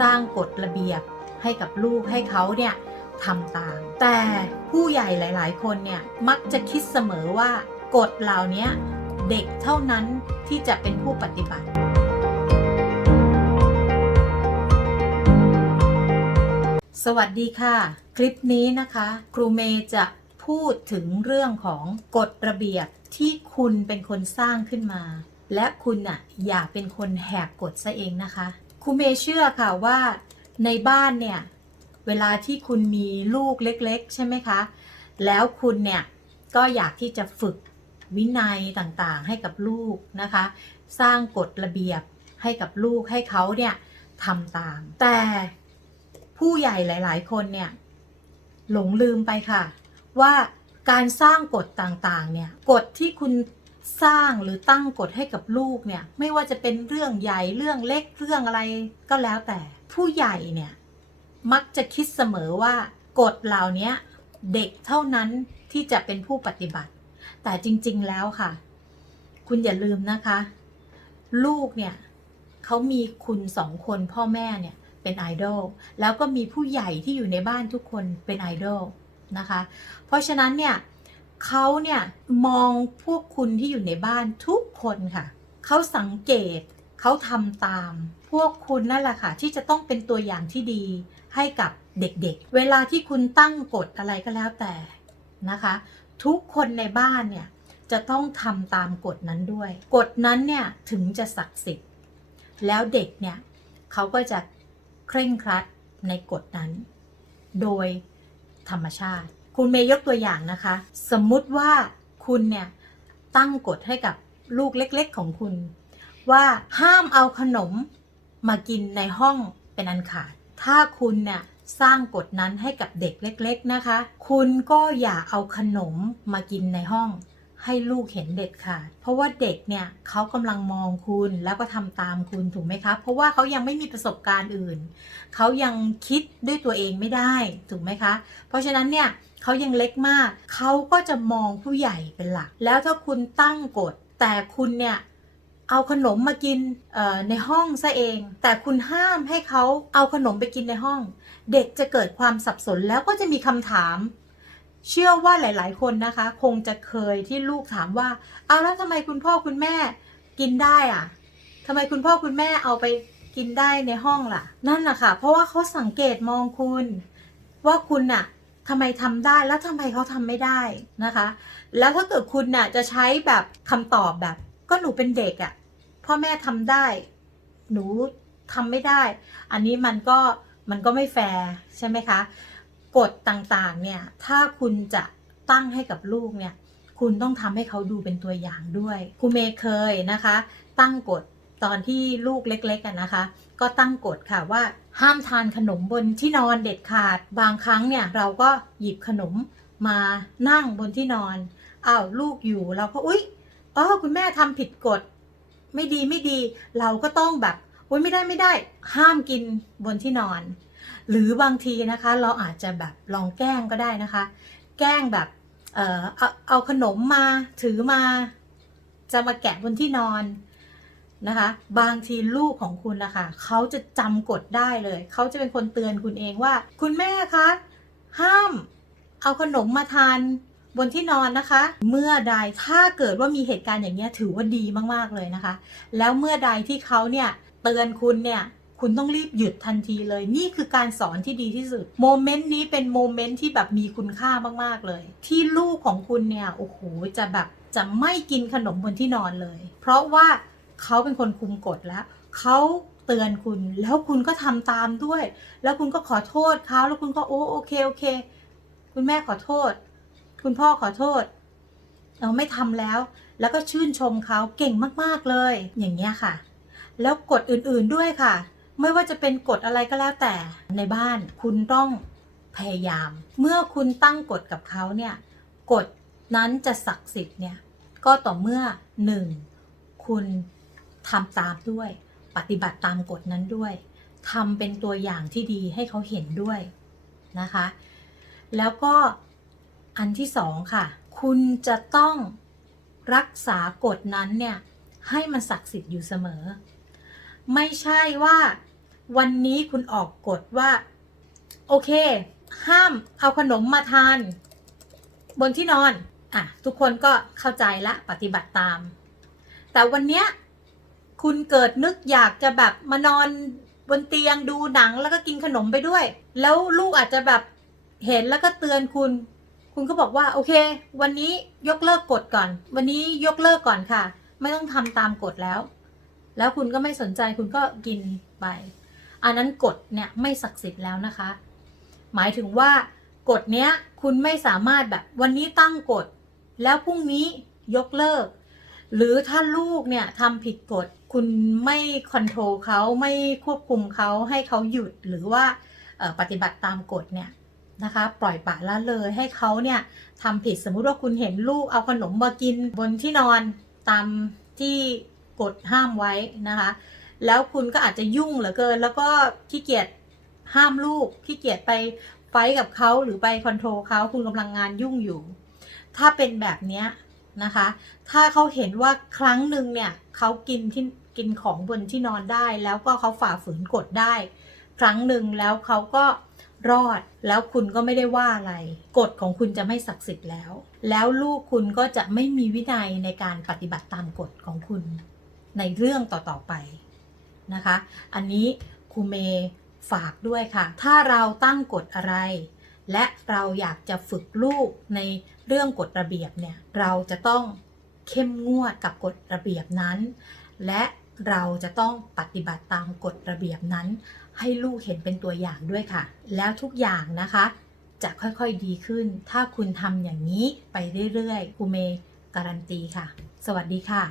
สร้างกฎระเบียบให้กับลูกให้เขาเนี่ยทำตาม แต่ผู้ใหญ่หลายๆ คนเนี่ยมักจะคิดเสมอว่ากฎเหล่านี้เด็กเท่านั้นที่จะเป็นผู้ปฏิบัติ สวัสดีค่ะ คลิปนี้นะคะ ครูเมย์จะพูดถึงเรื่องของกฎระเบียบที่คุณเป็นคนสร้างขึ้นมา และคุณน่ะอย่าเป็นคนแหกกฎซะเองนะคะ รูเมย์เชื่อค่ะว่าในบ้านเนี่ย เวลาที่คุณมีลูกเล็กๆ ใช่ไหมคะ แล้วคุณเนี่ย ก็อยากที่จะฝึกวินัยต่างๆ ให้กับลูกนะคะ สร้างกฎระเบียบให้กับลูกให้เขาเนี่ยทำตาม แต่ผู้ใหญ่หลายๆ คนเนี่ย หลงลืมไปค่ะ ว่าการสร้างกฎต่างๆ เนี่ย กฎที่คุณ สร้างหรือตั้งกฎให้กับลูกเนี่ยไม่ว่าจะเป็นเรื่องใหญ่เรื่องเล็กเรื่องอะไรก็แล้วแต่ ผู้ใหญ่เนี่ยมักจะคิดเสมอว่ากฎเหล่านี้เด็กเท่านั้นที่จะเป็นผู้ปฏิบัติ แต่จริง ๆแล้วค่ะ คุณอย่าลืมนะคะ ลูกเนี่ยเขามีคุณสองคนพ่อแม่เนี่ยเป็นไอดอลแล้วก็มีผู้ใหญ่ที่อยู่ในบ้านทุกคนเป็นไอดอลนะคะ เพราะฉะนั้นเนี่ย เขาเนี่ยมองพวกคุณที่อยู่ในบ้านทุกคนค่ะ เขาสังเกตเขาทำตาม พวกคุณนั่นแหละค่ะ ที่จะต้องเป็นตัวอย่างที่ดีให้กับเด็กๆเวลาที่คุณตั้งกฎอะไรก็แล้วแต่นะคะ ทุกคนในบ้านเนี่ยจะต้องทำตามกฎนั้นด้วย กฎนั้นเนี่ยถึงจะศักดิ์สิทธิ์ แล้วเด็กเนี่ยเขาก็จะเคร่งครัดในกฎนั้น โดยธรรมชาติ คุณเมย์ยกตัวอย่างนะคะ สมมุติว่าคุณเนี่ยตั้งกฎให้กับลูกเล็กๆของคุณ ว่าห้ามเอาขนมมากินในห้องเป็นอันขาด ถ้าคุณเนี่ยสร้างกฎนั้นให้กับเด็กเล็ก ๆนะคะ คุณก็อย่าเอาขนมมากินในห้อง ให้ลูกเห็นเด็ดขาด เพราะว่าเด็กเนี่ยเขากำลังมองคุณแล้วก็ทำตามคุณถูกไหมคะเพราะว่าเขายังไม่มีประสบการณ์อื่น เขายังคิดด้วยตัวเองไม่ได้ถูกไหมคะ เพราะฉะนั้นเนี่ยเขายังเล็กมาก เขาก็จะมองผู้ใหญ่เป็นหลัก แล้วถ้าคุณตั้งกฎแต่คุณเนี่ยเอาขนมมากินในห้องซะเอง แต่คุณห้ามให้เขาเอาขนมไปกินในห้อง เด็กจะเกิดความสับสนแล้วก็จะมีคำถาม เชื่อว่าหลาย ๆ คนนะคะ คงจะเคยที่ลูกถามว่าเอาแล้วทำไมคุณพ่อคุณแม่กินได้อะทำไมคุณพ่อคุณแม่เอาไปกินได้ในห้องล่ะ นั่นแหละค่ะ เพราะว่าเขาสังเกตมองคุณ ว่าคุณน่ะทำไมทำได้แล้วทำไมเขาทำไม่ได้นะคะ แล้วถ้าเกิดคุณน่ะจะใช้แบบคำตอบแบบ ก็หนูเป็นเด็กอะ่ะพ่อแม่ทำได้ หนูทำไม่ได้ อันนี้มันก็มันก็ไม่แฟร์ใช่ไหมคะ กฎต่างๆ เนี่ย ถ้าคุณจะตั้งให้กับลูกเนี่ย คุณต้องทำให้เขาดูเป็นตัวอย่างด้วยครูเมย์เคยนะคะ ตั้งกฎตอนที่ลูกเล็กๆกันนะคะ ก็ตั้งกฎค่ะว่าห้ามทานขนมบนที่นอนเด็ดขาด บางครั้งเนี่ยเราก็หยิบขนมมานั่งบนที่นอนอ้าวลูกอยู่เราก็อุ๊ยอ๋อคุณแม่ทำผิดกฎ ไม่ดีไม่ดี เราก็ต้องแบบ อุ๊ยไม่ได้ไม่ได้ ห้ามกินบนที่นอน หรือบางทีนะคะเราอาจจะแบบลองแกล้งก็ได้นะคะ แกล้งแบบเออเอาเอาขนมมาถือมา จะมาแกะบนที่นอนนะคะ บางทีลูกของคุณนะคะเขาจะจำกฎได้เลย เขาจะเป็นคนเตือนคุณเองว่า คุณแม่คะห้ามเอาขนมมาทานบนที่นอนนะคะ เมื่อใดถ้าเกิดว่ามีเหตุการณ์อย่างนี้ถือว่าดีมากๆเลยนะคะ แล้วเมื่อใดที่เขาเนี่ยเตือนคุณเนี่ย คุณต้องรีบหยุดทันทีเลย นี่คือการสอนที่ดีที่สุดโมเมนต์นี้เป็นโมเมนต์ที่แบบมีคุณค่ามาก ๆ เลย ที่ลูกของคุณเนี่ยโอ้โหจะแบบจะไม่กินขนมบนที่นอนเลย เพราะว่าเขาเป็นคนคุมกฎแล้วเขาเตือนคุณแล้วคุณก็ทำตามด้วย แล้วคุณก็ขอโทษเขาแล้วคุณก็โอ้โอเคโอเค คุณแม่ขอโทษ คุณพ่อขอโทษเราไม่ทำแล้ว แล้วก็ชื่นชมเขาเก่งมากๆเลย อย่างเงี้ยค่ะ แล้วกฎอื่นๆด้วยค่ะ ไม่ว่าจะเป็นกฎอะไรก็แล้วแต่ในบ้านคุณต้องพยายาม เมื่อคุณตั้งกฎกับเขาเนี่ยกฎนั้นจะศักดิ์สิทธิ์เนี่ยก็ต่อเมื่อหนึ่งคุณทำตามด้วย ปฏิบัติตามกฎนั้นด้วยทำเป็นตัวอย่างที่ดีให้เขาเห็นด้วยนะคะ แล้วก็อันที่สองค่ะ คุณจะต้องรักษากฎนั้นเนี่ยให้มันศักดิ์สิทธิ์อยู่เสมอ ไม่ใช่ว่า วันนี้คุณออกกฎว่า โอเค ห้ามเอาขนมมาทาน บนที่นอน อะ ทุกคนก็เข้าใจละปฏิบัติตาม แต่วันเนี้ยคุณเกิดนึกอยากจะแบบมานอนบนเตียงดูหนังแล้วก็กินขนมไปด้วย แล้วลูกอาจจะแบบเห็นแล้วก็เตือนคุณ คุณก็บอกว่าโอเค วันนี้ยกเลิกกฎก่อน วันนี้ยกเลิกก่อนค่ะ ไม่ต้องทำตามกฎแล้ว แล้วคุณก็ไม่สนใจคุณก็กินไป อันนั้นกฎเนี่ยไม่ศักดิ์สิทธิ์แล้วนะคะ หมายถึงว่ากฎเนี้ยคุณไม่สามารถแบบวันนี้ตั้งกฎ แล้วพรุ่งนี้ยกเลิก หรือถ้าลูกเนี่ยทำผิดกฎคุณไม่คอนโทรลเขาไม่ควบคุมเขาให้เขาหยุดหรือว่าปฏิบัติตามกฎเนี่ยนะคะปล่อยปละละเลยให้เขาเนี่ยทำผิดสมมุติว่าคุณเห็นลูกเอาขนมมากินบนที่นอนตามที่กฎห้ามไว้นะคะ แล้วคุณก็อาจจะยุ่งเหลือเกิน แล้วก็ขี้เกียจห้ามลูกขี้เกียจไปไฟกับเขาหรือไปคอนโทรลเขาคุณกำลังงานยุ่งอยู่ ถ้าเป็นแบบเนี้ยนะคะ ถ้าเขาเห็นว่าครั้งหนึ่งเนี่ยเขากินที่กินของบนที่นอนได้ แล้วก็เขาฝ่าฝืนกฎได้ ครั้งหนึ่งแล้วเขาก็รอดแล้วคุณก็ไม่ได้ว่าอะไร กฎของคุณจะไม่ศักดิ์สิทธิ์แล้ว แล้วลูกคุณก็จะไม่มีวินัยในการปฏิบัติตามกฎของคุณในเรื่องต่อๆไป นะคะ อันนี้ครูเมย์ฝากด้วยค่ะ ถ้าเราตั้งกฎอะไร และเราอยากจะฝึกลูกในเรื่องกฎระเบียบเนี่ย เราจะต้องเข้มงวดกับกฎระเบียบนั้น และเราจะต้องปฏิบัติตามกฎระเบียบนั้น ให้ลูกเห็นเป็นตัวอย่างด้วยค่ะ แล้วทุกอย่างนะคะ จะค่อยๆดีขึ้น ถ้าคุณทำอย่างนี้ไปเรื่อยๆครูเมย์การันตีค่ะ สวัสดีค่ะ